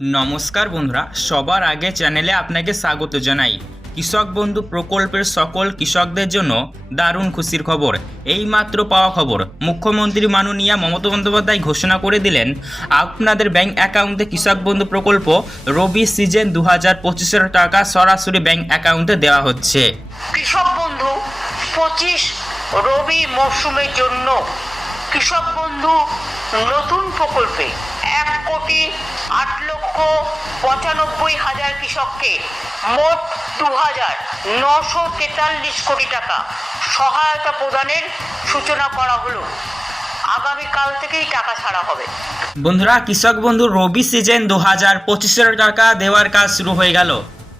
নমস্কার বন্ধুরা, সবার আগে চ্যানেলে আপনাকে স্বাগত জানাই। কৃষক বন্ধু প্রকল্পের সকল কৃষকদের জন্য দারুণ খুশির খবর। এইমাত্র পাওয়া খবর, মুখ্যমন্ত্রী মাননীয়া মমতা বন্দ্যোপাধ্যায় ঘোষণা করে দিলেন, আপনাদের ব্যাংক অ্যাকাউন্টে কৃষক বন্ধু প্রকল্প রবি সিজন দু হাজার পঁচিশের টাকা সরাসরি ব্যাংক অ্যাকাউন্টে দেওয়া হচ্ছে। কৃষক বন্ধু, পঁচিশ রবি মরশুমের জন্য কৃষক বন্ধু নতুন প্রকল্পে এক কোটি আট লক্ষ পঁচানব্বই হাজার কৃষককে মোট দু হাজার নশো তেতাল্লিশ কোটি টাকা সহায়তা প্রদানের সূচনা করা হলো। আগামীকাল থেকেই টাকা ছাড়া হবে। বন্ধুরা, কৃষক বন্ধু রবি সিজন দু হাজার পঁচিশের টাকা দেওয়ার কাজ শুরু হয়ে গেল।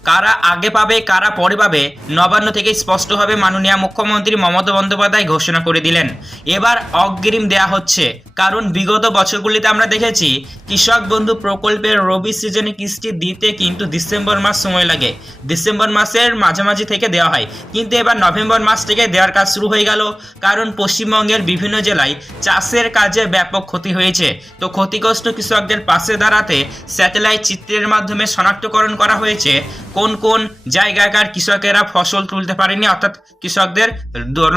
কারা আগে পাবে, কারা পরে পাবে, নবান্ন থেকে স্পষ্টভাবে মাননীয় মুখ্যমন্ত্রী মমতা বন্দ্যোপাধ্যায় ঘোষণা করে দিলেন। এবার অগ্রিম দেয়া হচ্ছে, কারণ বিগত বছরগুলিতে আমরা দেখেছি, কৃষক বন্ধু প্রকল্পের রবি সিজনে কিস্তি দিতে কিন্তু ডিসেম্বর মাস সময় লাগে। ডিসেম্বর মাসের মাঝামাঝি থেকে দেওয়া হয়, কিন্তু এবার নভেম্বর মাস থেকে দেওয়ার কাজ শুরু হয়ে গেল, কারণ পশ্চিমবঙ্গের বিভিন্ন জেলায় চাষের কাজে ব্যাপক ক্ষতি হয়েছে। তো ক্ষতিগ্রস্ত কৃষকদের পাশে দাঁড়াতে স্যাটেলাইট চিত্রের মাধ্যমে শনাক্তকরণ করা হয়েছে কোন কোন জায়গাকার কৃষকেরা ফসল তুলতে পারেনি, অর্থাৎ কৃষকদের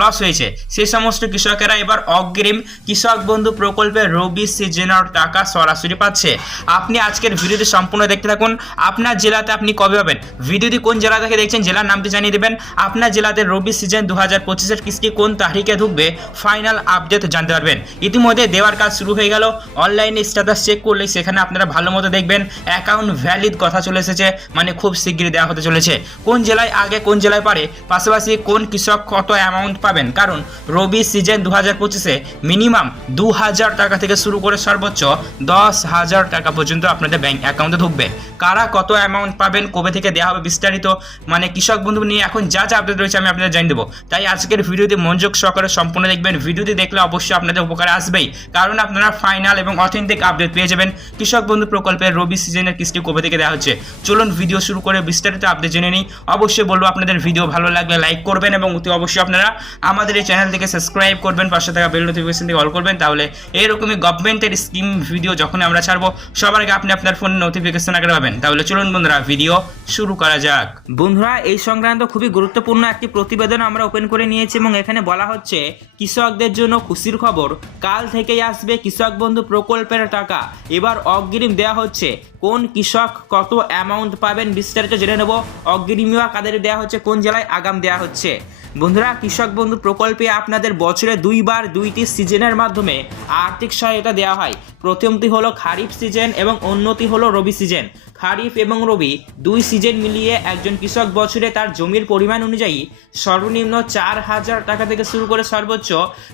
লস হয়েছে। সেই সমস্ত কৃষকেরা এবার অগ্রিম কৃষক বন্ধু প্রকল্পের রবি সিজনের টাকা সরাসরি পাচ্ছে। আপনি আজকের ভিডিওটি সম্পূর্ণ দেখতে থাকুন। আপনার জেলাতে আপনি কবে পাবেন? ভিডিওটি কোন জেলা থেকে দেখছেন জেলার নামটি জানিয়ে দেবেন। আপনার জেলাতে রবি সিজন দু হাজার পঁচিশের কিস্তি কোন তারিখে ঢুকবে ফাইনাল আপডেট জানতে পারবেন। ইতিমধ্যে দেওয়ার কাজ শুরু হয়ে গেল। অনলাইনে স্ট্যাটাস চেক করলে সেখানে আপনারা ভালো মতো দেখবেন। অ্যাকাউন্ট ভ্যালিড কথা চলে এসেছে মানে খুব শীঘ্রই দেওয়া হতে চলেছে। কোন জেলায় আগে, কোন জেলায় পারে? পাশাপাশি কোন কৃষক কত অ্যামাউন্ট পাবেন? কারণ রবি সিজন দু হাজার পঁচিশে মিনিমাম দু হাজার টাকা থেকে শুরু করে সর্বোচ্চ দশ হাজার টাকা পর্যন্ত আপনাদের ব্যাংক অ্যাকাউন্টে ঢুকবে। কারা কত অ্যামাউন্ট পাবেন, কবে থেকে দেওয়া হবে বিস্তারিত মানে কৃষক বন্ধু নিয়ে এখন যা যা আপডেট রয়েছে আমি আপনাদের জানিয়ে দেবো। তাই আজকের ভিডিওতে মনোযোগ সহকারে সম্পূর্ণ দেখবেন। ভিডিওটি দেখলে অবশ্যই আপনাদের উপকারে আসবেই। কারণ আপনারা ফাইনাল এবং অথেন্টিক আপডেট পেয়ে যাবেন কৃষক বন্ধু প্রকল্পের রবি সিজনের কিস্তি কবে থেকে দেওয়া হচ্ছে? চলুন ভিডিও শুরু করে বিস্তারিত আপডেট জেনে নিই। অবশ্যই বলব, আপনাদের ভিডিও ভালো লাগলে লাইক করবেন এবং অতি অবশ্যই আপনারা আমাদের এই চ্যানেল থেকে সাবস্ক্রাইব করবেন, পাশে থাকা বেল নোটিফিকেশন থেকে অল করবেন। তাহলে এরকমই গভর্নমেন্টের স্কিম ভিডিও যখন আমরা ছাড়বো, সবার আগে আপনি আপনার ফোনে নোটিফিকেশন আগে পাবেন। তাহলে চলুন বন্ধুরা ভিডিও শুরু করা যাক। বন্ধুরা, এই সংক্রান্ত খুবই গুরুত্বপূর্ণ একটি প্রতিবেদন আমরা ওপেন করে নিয়েছি এবং এখানে বলা হচ্ছে, কৃষকদের জন্য খুশির খবর। কাল থেকেই আসবে কৃষক বন্ধু প্রকল্পের টাকা। এবার অগ্রিম দেওয়া হচ্ছে কোন কৃষক কত অ্যামাউন্ট পাবেন বিস্তারিত জেনে নেব। অগ্রিমীয় কাদের দেওয়া হচ্ছে, কোন জেলায় আগাম দেওয়া হচ্ছে? বন্ধুরা, কৃষক বন্ধু প্রকল্পে আপনাদের বছরে দুইবার দুইটি সিজনের মাধ্যমে আর্থিক সহায়তা দেওয়া হয়। প্রথমটি হলো খারিফ সিজন এবং অন্যটি হলো রবি সিজন। খারিফ এবং রবি দুই সিজন মিলিয়ে একজন কৃষক বছরে তার জমির পরিমাণ অনুযায়ী সর্বনিম্ন চার হাজার টাকা থেকে শুরু করে সর্বোচ্চ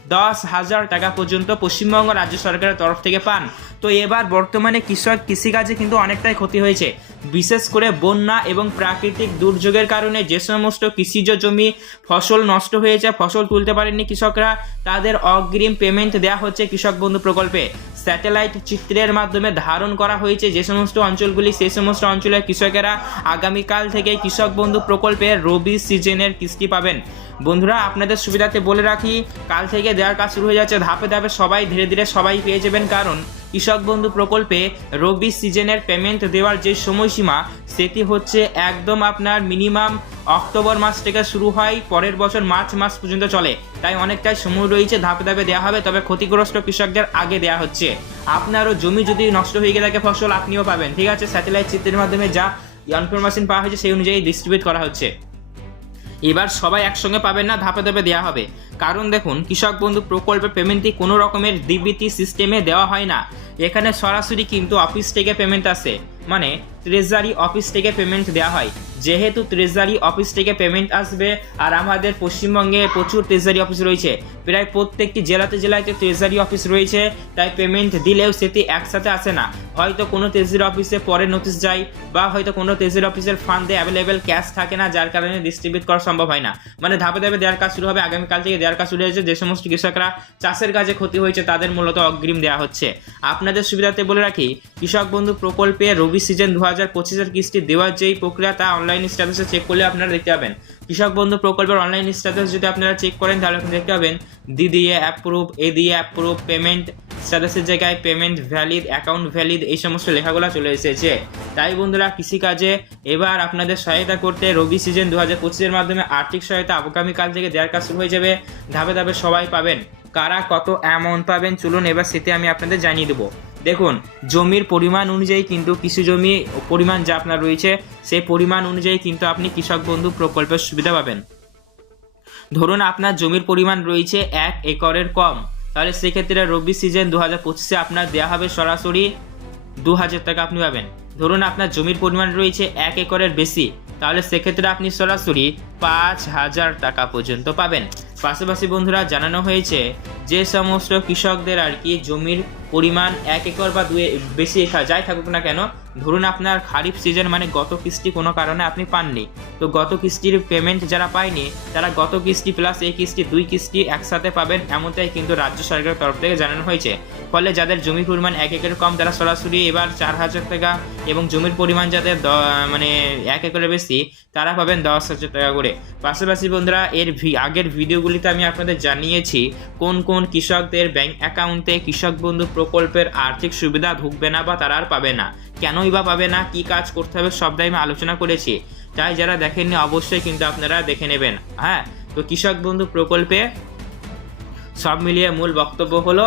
দশ হাজার টাকা পর্যন্ত পশ্চিমবঙ্গ রাজ্য সরকারের তরফ থেকে পান। তো এবার বর্তমানে কৃষক কৃষিকাজে কিন্তু অনেকটাই ক্ষতি হয়েছে। বিশেষ করে বন্যা এবং প্রাকৃতিক দুর্যোগের কারণে যে সমস্ত কৃষিজ জমি, ফসল নষ্ট হয়েছে, ফসল তুলতে পারেননি কৃষকরা, তাদের অগ্রিম পেমেন্ট দেওয়া হচ্ছে কৃষক বন্ধু প্রকল্পে। স্যাটেলাইট চিত্রের মাধ্যমে ধারণ করা হয়েছে যে সমস্ত অঞ্চলগুলি সেই সমস্ত অঞ্চলের কৃষকেরা আগামীকাল থেকে কৃষক বন্ধু প্রকল্পে রবি সিজনের কিস্তি পাবেন। বন্ধুরা, আপনাদের সুবিধাতে বলে রাখি, কাল থেকে দেওয়ার কাজ শুরু হয়ে যাচ্ছে, ধাপে ধাপে সবাই ধীরে ধীরে সবাই পেয়ে যাবেন কারণ কৃষক বন্ধু প্রকল্পে রবি সিজনের পেমেন্ট দেওয়ার যে সময়সীমা, সেটি হচ্ছে একদম আপনার মিনিমাম অক্টোবর মাস থেকে শুরু হয়, পরের বছর মার্চ মাস পর্যন্ত চলে। তাই অনেকটাই সময় রয়েছে, ধাপে ধাপে দেওয়া হবে, তবে ক্ষতিগ্রস্ত কৃষকদের আগে দেওয়া হচ্ছে। আপনারও জমি যদি নষ্ট হয়ে গিয়ে থাকে ফসল, আপনিও পাবেন। ঠিক আছে স্যাটেলাইট চিত্রের মাধ্যমে যা ইনফরমেশন পাওয়া হয়েছে, সেই অনুযায়ী ডিস্ট্রিবিউট করা হচ্ছে। এবার সবাই একসঙ্গে পাবেন না, ধাপে ধাপে দেওয়া হবে। কারণ দেখুন, কৃষক বন্ধু প্রকল্পের পেমেন্টটি কোনো রকমের ডিবিটি সিস্টেমে দেওয়া হয় না। এখানে সরাসরি কিন্তু অফিস থেকে পেমেন্ট আসে। মানে ট্রেজারি অফিস থেকে পেমেন্ট দেওয়া হয়। যেহেতু ট্রেজারি অফিস থেকে পেমেন্ট আসবে, আর আমাদের পশ্চিমবঙ্গে প্রচুর ট্রেজারি অফিস রয়েছে। প্রায় প্রত্যেকটি জেলাতে জেলাতে ট্রেজারি অফিস রয়েছে, তাই পেমেন্ট দিলেও সেটি একসাথে আসে না। হয়তো কোনো ট্রেজারি অফিসে পরে নোটিশ যায় বা হয়তো কোনো ট্রেজারি অফিসের ফান্ডে অ্যাভেলেবেল ক্যাশ থাকে না, যার কারণে ডিস্ট্রিবিউট করা সম্ভব হয় না। মানে ধাপে ধাপে দেওয়ার কাজ শুরু হবে, আগামীকাল থেকে দেওয়ার কাজ শুরু হয়েছে। যে সমস্ত কৃষকরা চাষের কাজে ক্ষতি হয়েছে, তাদের মূলত অগ্রিম দেওয়া হচ্ছে। আপনাদের সুবিধাতে বলে রাখি, কৃষক বন্ধু প্রকল্পে রবি সিজন দু হাজার পঁচিশের কিস্তি দেওয়ার যেই প্রক্রিয়া তা অনলাইন স্ট্যাটাসে চেক করলে আপনারা দেখতে পাবেন। কৃষক বন্ধু প্রকল্পের অনলাইন স্ট্যাটাস যদি আপনারা চেক করেন, তাহলে আপনি দেখতে পাবেন দি দিয়ে অ্যাপ্রুভ এ দিয়ে অ্যাপ্রুভ পেমেন্ট স্ট্যাটাসের জায়গায় পেমেন্ট ভ্যালিড অ্যাকাউন্ট ভ্যালিড এই সমস্ত লেখাগুলো চলে এসেছে। তাই বন্ধুরা, কৃষিকাজে এবার আপনাদের সহায়তা করতে রবি সিজন দু হাজার পঁচিশের মাধ্যমে আর্থিক সহায়তা আগামীকাল থেকে দেওয়ার কাজ শুরু হয়ে যাবে। ধাপে ধাপে সবাই পাবেন। কারা কত অ্যামাউন্ট পাবেন, চলুন এবার সেতে আমি আপনাদের জানিয়ে দেবো। দেখুন, জমির পরিমাণ অনুযায়ী কিন্তু কৃষি জমি পরিমাণ যা আপনার রয়েছে, সেই পরিমাণ অনুযায়ী কিন্তু আপনি কৃষক বন্ধু প্রকল্পের সুবিধা পাবেন। ধরুন আপনার জমির পরিমাণ রয়েছে এক একরের কম, তাহলে সেক্ষেত্রে রবি সিজন দু হাজার পঁচিশে আপনার দেওয়া হবে সরাসরি দু হাজার টাকা আপনি পাবেন। ধরুন আপনার জমির পরিমাণ রয়েছে এক একরের বেশি, তাহলে সেক্ষেত্রে আপনি সরাসরি পাঁচ হাজার টাকা পর্যন্ত পাবেন। পাশাপাশি বন্ধুরা, জানানো হয়েছে যে সমস্ত কৃষকদের আর কি জমির পরিমাণ এক একর বা দুই বেশি যাই থাকুক না কেন, ধরুন আপনার খারিফ সিজন মানে গত কিস্তি কোনো কারণে আপনি পাননি। তো গত কিস্তির পেমেন্ট যারা পায়নি, তারা গত কিস্তি প্লাস এই কিস্তি দুই কিস্তি একসাথে পাবেন এমনটাই কিন্তু রাজ্য সরকারের তরফ থেকে জানানো হয়েছে। ফলে যাদের জমির পরিমাণ এক একরের কম, তারা সরাসরি এবার চার হাজার টাকা এবং জমির পরিমাণ যাদের মানে এক একরের বেশি, তারা পাবেন দশ হাজার টাকা করে। পাশাপাশি বন্ধুরা, এর ভি- আগের ভিডিওগুলিতে আমি আপনাদের জানিয়েছি কোন কোন কৃষকদের ব্যাংক অ্যাকাউন্টে কৃষক বন্ধু প্রকল্পের আর্থিক সুবিধা ঢুকবে না বা তারা আর পাবে না। কেনই বা পাবে না, কি কাজ করতে হবে সবটাই আমি আলোচনা করেছি। তাই যারা দেখেননি অবশ্যই কিন্তু আপনারা দেখে নেবেন হ্যাঁ? তো কৃষক বন্ধু প্রকল্পে সব মিলিয়ে মূল বক্তব্য হলো,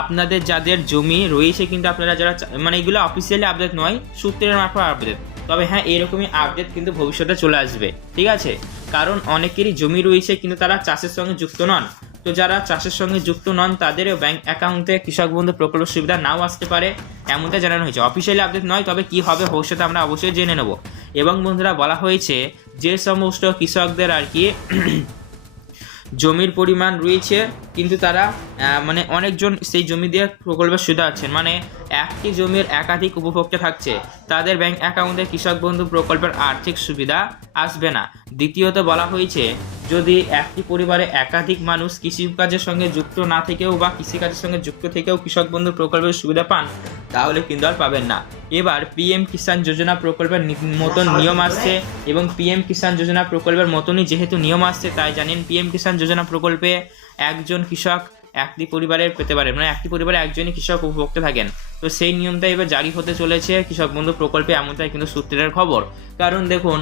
আপনাদের যাদের জমি রয়েছে কিন্তু আপনারা যারা মানে এগুলো অফিসিয়ালি আপডেট নয়, সূত্রের মারফত আপডেট তবে হ্যাঁ এরকমই আপডেট কিন্তু ভবিষ্যতে চলে আসবে, ঠিক আছে? কারণ অনেকেরই জমি রয়েছে কিন্তু তারা চাষের সঙ্গে যুক্ত নন। তো যারা চাষের সঙ্গে যুক্ত নন, তাদেরও ব্যাংক অ্যাকাউন্টে কৃষক বন্ধু প্রকল্প সুবিধা নাও আসতে পারে, এমনটা জানানো হয়েছে। অফিসিয়ালি আপডেট নয়, তবে কি হবে ভবিষ্যতে আমরা অবশ্যই জেনে নেব। এবং বন্ধুরা, বলা হয়েছে যে সমস্ত কৃষকদের আর কি জমির পরিমাণ রয়েছে কিন্তু তারা মানে অনেকজন সেই জমি দিয়ে প্রকল্পের সুবিধা আছেন। মানে একটি জমির একাধিক উপভোক্তা থাকছে। তাদের ব্যাংক অ্যাকাউন্টে কৃষক বন্ধু প্রকল্পের আর্থিক সুবিধা আসবে না। দ্বিতীয়ত বলা হয়েছে, যদি একটি পরিবারে একাধিক মানুষ কৃষিকাজের সঙ্গে যুক্ত না থেকেও বা কৃষিকাজের সঙ্গে যুক্ত থেকেও কৃষক বন্ধু প্রকল্পের সুবিধা পান, তাহলে কিন্তু আর পাবেন না। এবার পিএম কিষাণ যোজনা প্রকল্পের মতন নিয়ম আসছে এবং পিএম কিষাণ যোজনা প্রকল্পের মতনই যেহেতু নিয়ম আসছে, তাই জানেন, পিএম কিষাণ যোজনা প্রকল্পে একজন কৃষক একটি পরিবারের পেতে পারে মানে একটি পরিবারে একজনই কৃষক উপভোক্তা থাকেন। তো সেই নিয়মটা এবার জারি হতে চলেছে কৃষক বন্ধু প্রকল্পে, এমনটাই কিন্তু সূত্রের খবর। কারণ দেখুন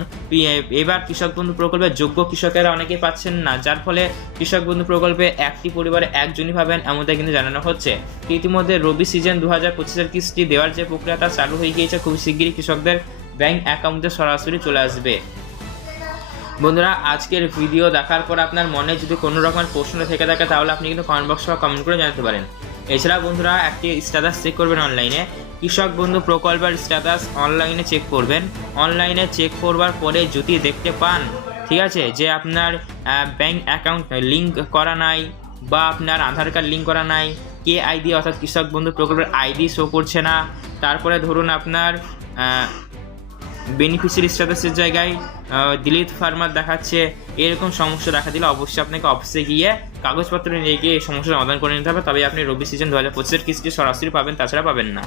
এবার কৃষক বন্ধু প্রকল্পে যোগ্য কৃষকেরা অনেকে পাচ্ছেন না, যার ফলে কৃষক বন্ধু প্রকল্পে একটি পরিবারে একজনই পাবেন, এমনটাই কিন্তু জানানো হচ্ছে। ইতিমধ্যে রবি সিজন দু হাজার পঁচিশের কিস্তি দেওয়ার যে প্রক্রিয়াটা চালু হয়ে গিয়েছে খুব শিগগিরই কৃষকদের ব্যাংক অ্যাকাউন্টে সরাসরি চলে আসবে। বন্ধুরা, আজকের ভিডিও দেখার পর আপনার মনে যদি কোনো রকমের প্রশ্ন থেকে থাকে, তাহলে আপনি কিন্তু কমেন্ট বক্সে বা কমেন্ট করে জানাতে পারেন। এছাড়া বন্ধুরা, একটি স্ট্যাটাস চেক করবেন অনলাইনে কৃষক বন্ধু প্রকল্পের স্ট্যাটাস অনলাইনে চেক করবেন। অনলাইনে চেক করবার পরে যদি দেখতে পান, ঠিক আছে, যে আপনার ব্যাংক অ্যাকাউন্ট লিঙ্ক করা নাই বা আপনার আধার কার্ড লিঙ্ক করা নাই কে আইডি অর্থাৎ কৃষক বন্ধু প্রকল্পের আইডি শো করছে না, তারপরে ধরুন আপনার বেনিফিশিয়ারি স্ট্যাটাসের জায়গায় ডিলিট ফার্মার দেখাচ্ছে, এরকম সমস্যা দেখা দিলে অবশ্যই আপনাকে অফিসে গিয়ে কাগজপত্র নিয়ে গিয়ে এই সমস্যার সমাধান করে নিতে হবে। তবে আপনি রবি সিজন দু হাজার পঁচিশের কিস্তি সরাসরি পাবেন, তাছাড়া পাবেন না।